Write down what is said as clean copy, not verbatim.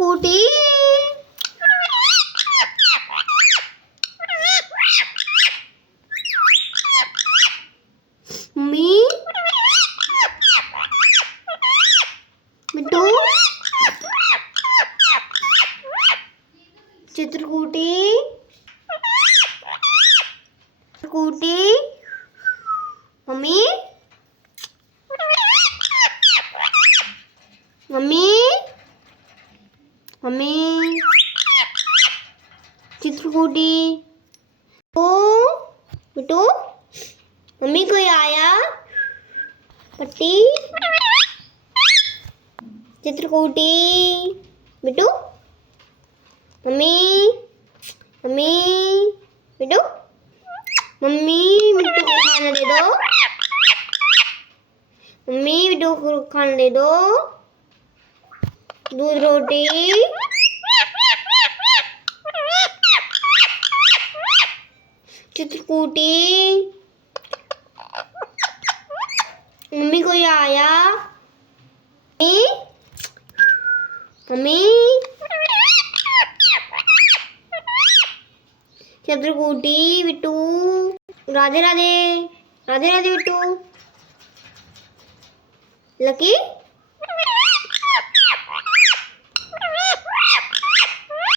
kuti. Mummy. Mittu. Chitr kuti. Kuti. Mummy. Mummy mummy Chitrakuti ओ Bittu mummy कोई आया पट्टी Chitrakuti Bittu mummy mummy Bittu mummy Bittu को खाना दे दो मम्मी बिट्टू को खाना दे दो दूध रोटी चित्रकूटी मम्मी कोई आया mummy mummy Chitrakuti Bittu Radhe Radhe Radhe Radhe Bittu lucky